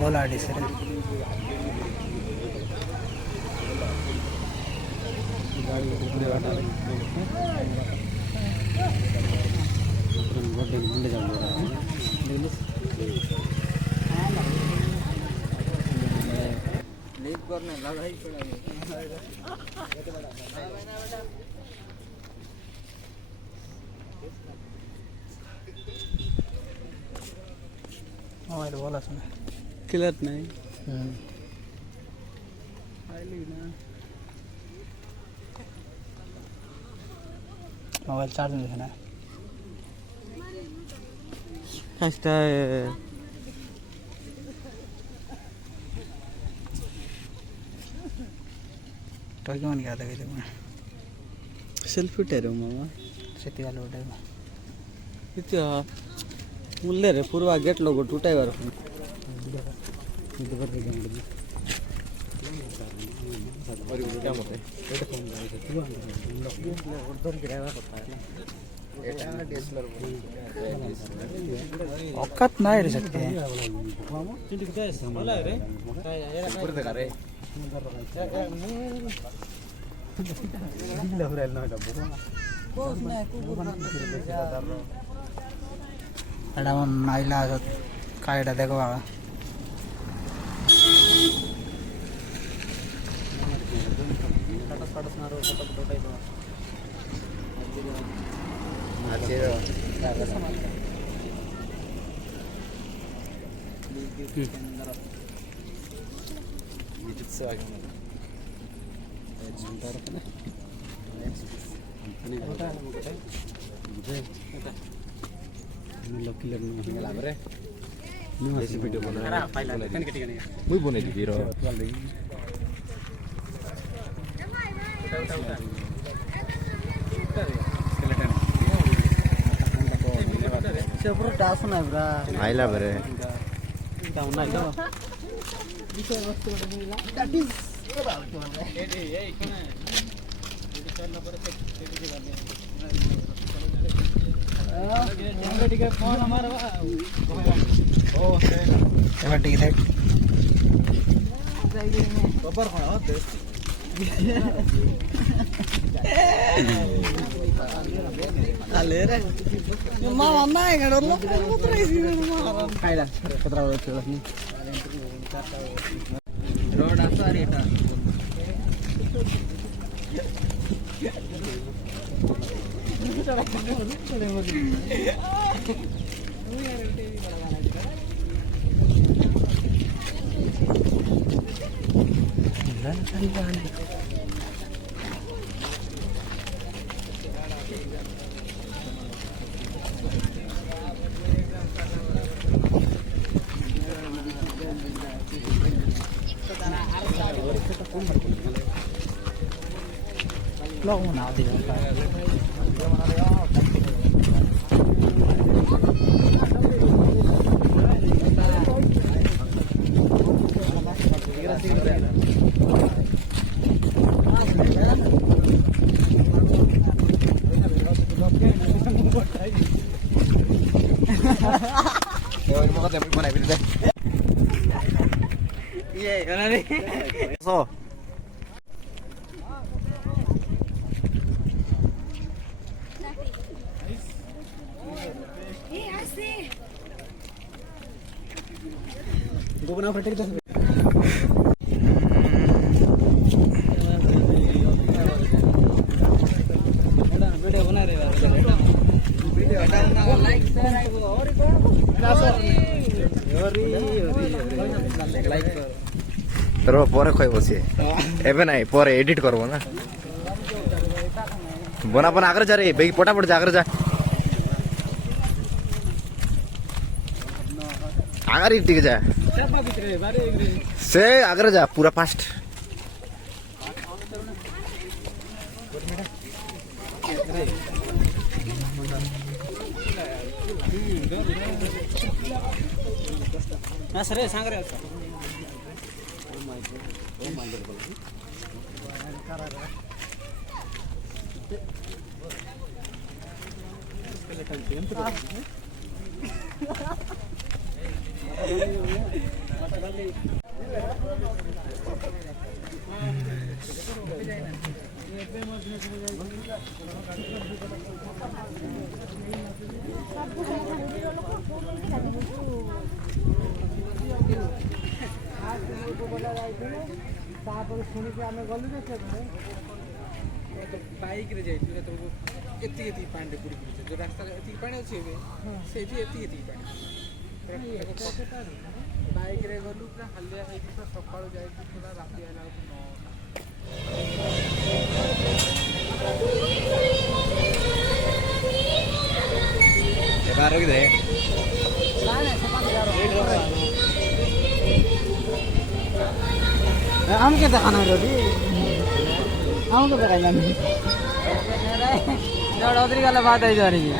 बोला sir mobile बोला सुना क्लियर नहीं मोबाइल चार्ज में है कैसा तो क्यों नहीं आता कहते मैं सेल्फी टेरो मामा सेती वाले उठे इतना मुल्ले रे पूर्वा गेट लोगो टूटा बार औकात नहीं रह सकते हैं नाइला कायडा देखो बाबा muy bonito tiro आइला बरे लोग मना दी so बना फटे दस वीडियो बना रहे वीडियो लाइक रो परे खोइ बसी एबे नाही परे एडिट करबो ना बना बना आगर जा रे बेगी फटाफट जा आगर जा आगर ही टिक जा से आगर जा पूरा फास्ट ना सर सांग रे ତାପରେ ଶୁଣିକି ଆମେ ଗଲୁ ଯେ ସେ ବାଇକ୍ରେ ଯାଇଥିଲୁ ସେତେବେଳକୁ ଏତିକି ପାଣିରେ ବୁଡ଼ି ବୁଡ଼ିছে ଯେଉଁ ରାସ୍ତାରେ ଏତିକି ପାଣି ଅଛି ଏବେ ସେଇଠି ଏତିକି ପାଣି ବାଇକ୍ରେ ଗଲୁ ପୁରା ହାଲିଆ ହେଇକି ପୁରା ସକାଳୁ ଯାଇକି ପୁରା ରାତି ହେଲା ବେଳକୁ 9ଟା। हमके देखाना है रोटी हमको देखाई हम बात आई जा रही है।